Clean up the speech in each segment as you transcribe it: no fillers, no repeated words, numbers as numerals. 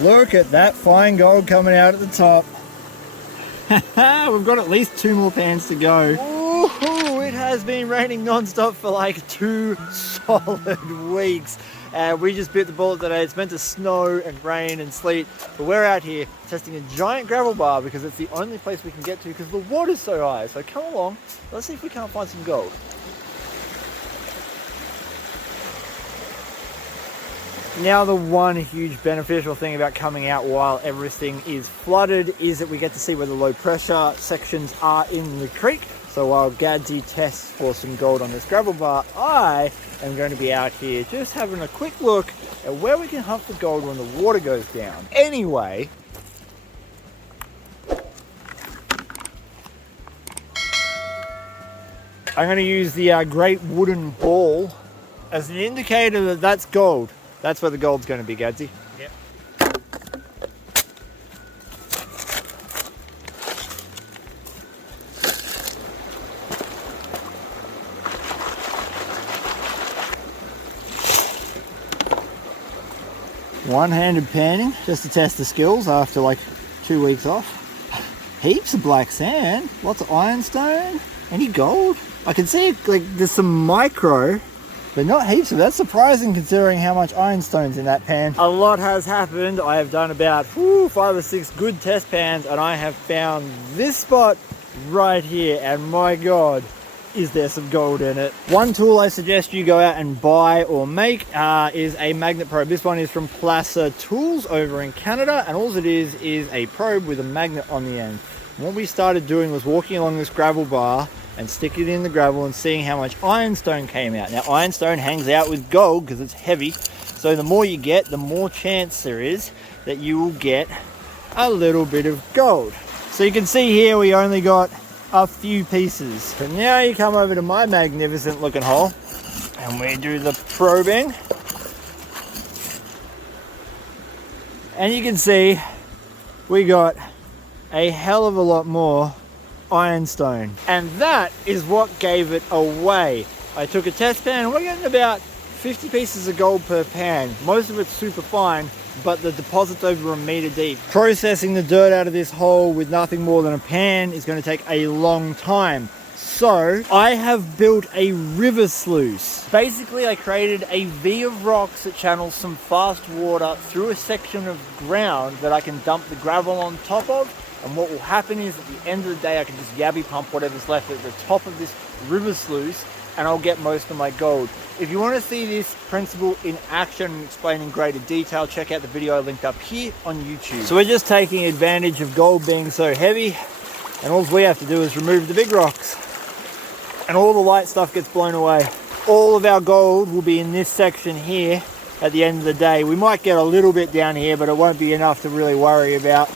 Look at that fine gold coming out at the top. We've got at least 2 more pans to go. Ooh, it has been raining non-stop for like 2 solid weeks. And we just bit the bullet today. It's meant to snow and rain and sleet, but we're out here testing a giant gravel bar because it's the only place we can get to because the water's so high. So come along, let's see if we can't find some gold. Now, the one huge beneficial thing about coming out while everything is flooded is that we get to see where the low pressure sections are in the creek. So while Gadsy tests for some gold on this gravel bar, I am going to be out here just having a quick look at where we can hunt for gold when the water goes down. Anyway, I'm going to use the great wooden ball as an indicator that that's gold. That's where the gold's going to be, Gadsy. Yep. One-handed panning just to test the skills after like 2 weeks off. Heaps of black sand, lots of ironstone, any gold. I can see like there's some micro, but not heaps of it. That's surprising considering how much ironstone's in that pan. A lot has happened. I have done about 5 or 6 good test pans and I have found this spot right here, and my God, is there some gold in it. One tool I suggest you go out and buy or make is a magnet probe. This one is from Placer Tools over in Canada, and all it is a probe with a magnet on the end. And what we started doing was walking along this gravel bar and sticking it in the gravel and seeing how much ironstone came out. Now, ironstone hangs out with gold because it's heavy, so the more you get, the more chance there is that you will get a little bit of gold. So you can see here we only got a few pieces. So now you come over to my magnificent looking hole and we do the probing. And you can see we got a hell of a lot more ironstone. And that is what gave it away. I took a test pan and we're getting about 50 pieces of gold per pan. Most of it's super fine, but the deposit's over 1 meter deep. Processing the dirt out of this hole with nothing more than a pan is going to take a long time. So I have built a river sluice. Basically, I created a V of rocks that channels some fast water through a section of ground that I can dump the gravel on top of. And what will happen is at the end of the day, I can just yabby pump whatever's left at the top of this river sluice and I'll get most of my gold. If you want to see this principle in action and explained in greater detail, check out the video I linked up here on YouTube. So we're just taking advantage of gold being so heavy, and all we have to do is remove the big rocks and all the light stuff gets blown away. All of our gold will be in this section here at the end of the day. We might get a little bit down here, but it won't be enough to really worry about.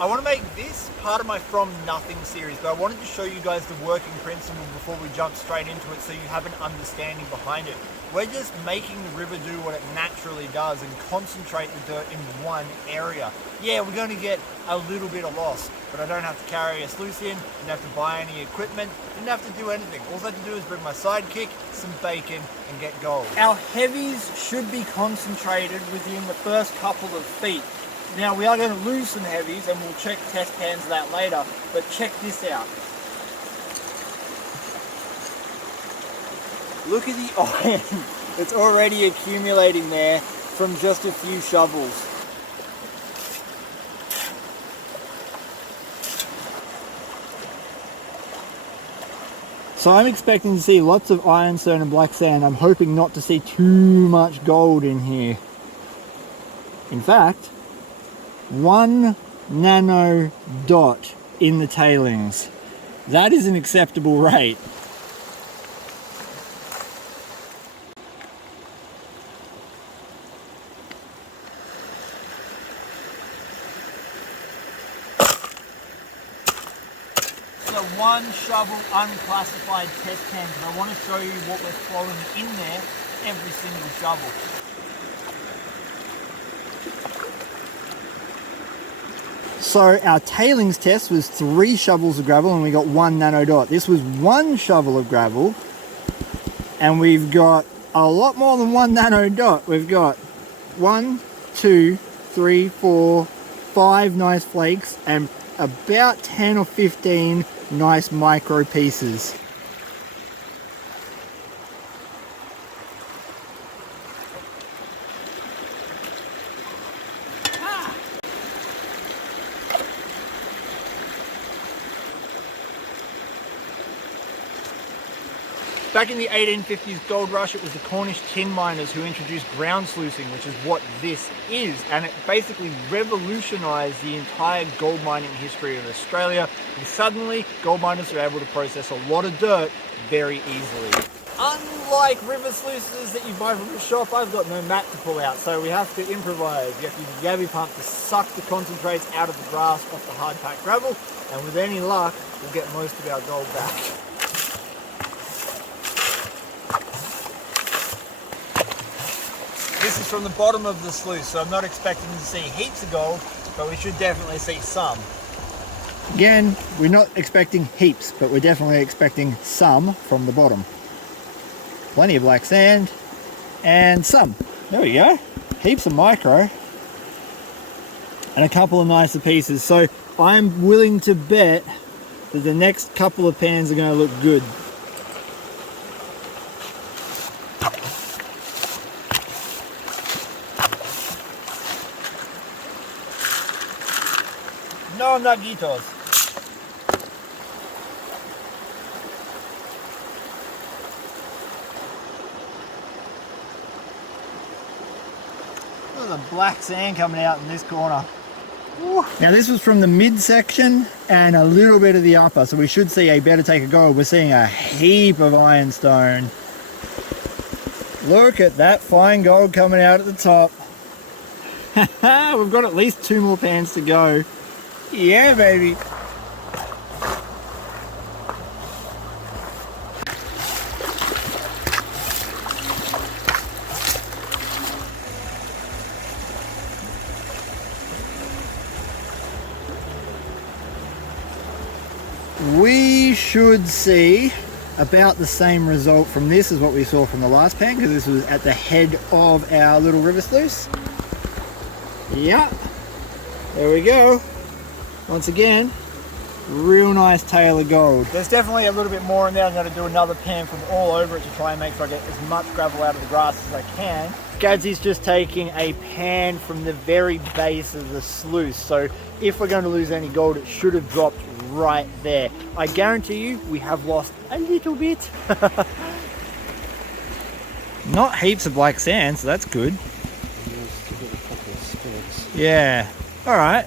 I want to make this part of my From Nothing series, but I wanted to show you guys the working principle before we jump straight into it so you have an understanding behind it. We're just making the river do what it naturally does and concentrate the dirt in one area. Yeah, we're going to get a little bit of loss, but I don't have to carry a sluice in, didn't have to buy any equipment, didn't have to do anything. All I had to do is bring my sidekick, some bacon, and get gold. Our heavies should be concentrated within the first couple of feet. Now we are going to lose some heavies and we'll check test pans of that later, but check this out. Look at the iron. It's already accumulating there from just a few shovels. So I'm expecting to see lots of ironstone and black sand. I'm hoping not to see too much gold in here. In fact, 1 nano dot in the tailings. That is an acceptable rate. one shovel unclassified test pan because I want to show you what we're throwing in there every single shovel. So our tailings test was 3 shovels of gravel and we got 1 nano dot. This was 1 shovel of gravel and we've got a lot more than 1 nano dot. We've got 1, 2, 3, 4, 5 nice flakes and about 10 or 15 nice micro pieces. Back in the 1850s gold rush, it was the Cornish tin miners who introduced ground sluicing, which is what this is, and it basically revolutionized the entire gold mining history of Australia. And suddenly, gold miners are able to process a lot of dirt very easily. Unlike river sluices that you buy from the shop, I've got no mat to pull out, so we have to improvise. You have to use a yabby pump to suck the concentrates out of the grass off the hard packed gravel, and with any luck, we'll get most of our gold back. This is from the bottom of the sluice, so I'm not expecting to see heaps of gold, but we should definitely see some. Again, we're not expecting heaps, but we're definitely expecting some from the bottom. Plenty of black sand, and some. There we go. Heaps of micro, and a couple of nicer pieces. So I'm willing to bet that the next couple of pans are going to look good. No nagitos. Look at the black sand coming out in this corner. Woo. Now this was from the midsection and a little bit of the upper, so we should see a better take of gold. We're seeing a heap of ironstone. Look at that fine gold coming out at the top. We've got at least 2 more pans to go. Yeah, baby. We should see about the same result from this as what we saw from the last pan, because this was at the head of our little river sluice. Yeah, there we go. Once again, real nice tail of gold. There's definitely a little bit more in there. I'm going to do another pan from all over it to try and make sure I get as much gravel out of the grass as I can. Gadsy's just taking a pan from the very base of the sluice, so if we're going to lose any gold, it should have dropped right there. I guarantee you we have lost a little bit. Not heaps of black sand, so that's good. Yeah, all right.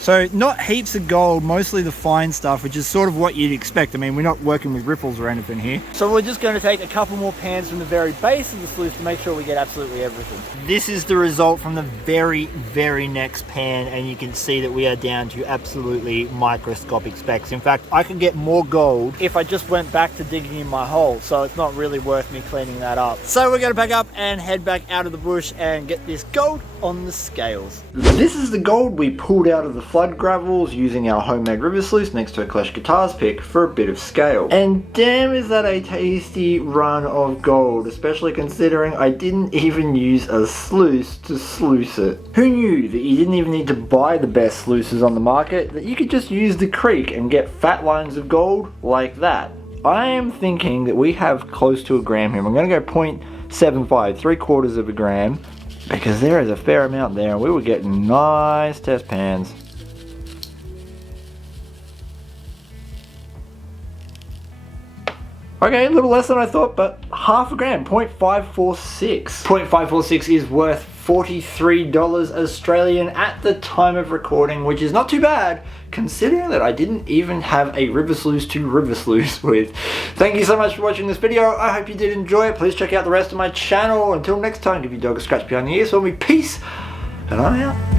So not heaps of gold, mostly the fine stuff, which is sort of what you'd expect. I mean, we're not working with ripples or anything here. So we're just going to take a couple more pans from the very base of the sluice to make sure we get absolutely everything. This is the result from the very, very next pan, and you can see that we are down to absolutely microscopic specks. In fact, I could get more gold if I just went back to digging in my hole, so it's not really worth me cleaning that up. So we're going to pack up and head back out of the bush and get this gold on the scales. This is the gold we pulled out of the flood gravels using our homemade river sluice next to a Clash Guitars pick for a bit of scale. And damn, is that a tasty run of gold, especially considering I didn't even use a sluice to sluice it. Who knew that you didn't even need to buy the best sluices on the market, that you could just use the creek and get fat lines of gold like that? I am thinking that we have close to a gram here. I'm going to go 0.75, 3/4 of a gram, because there is a fair amount there and we were getting nice test pans. Okay, a little less than I thought, but half a gram, 0.546. 0.546 is worth $43 Australian at the time of recording, which is not too bad, considering that I didn't even have a river sluice to river sluice with. Thank you so much for watching this video. I hope you did enjoy it. Please check out the rest of my channel. Until next time, give your dog a scratch behind the ears for me. Peace, and I'm out.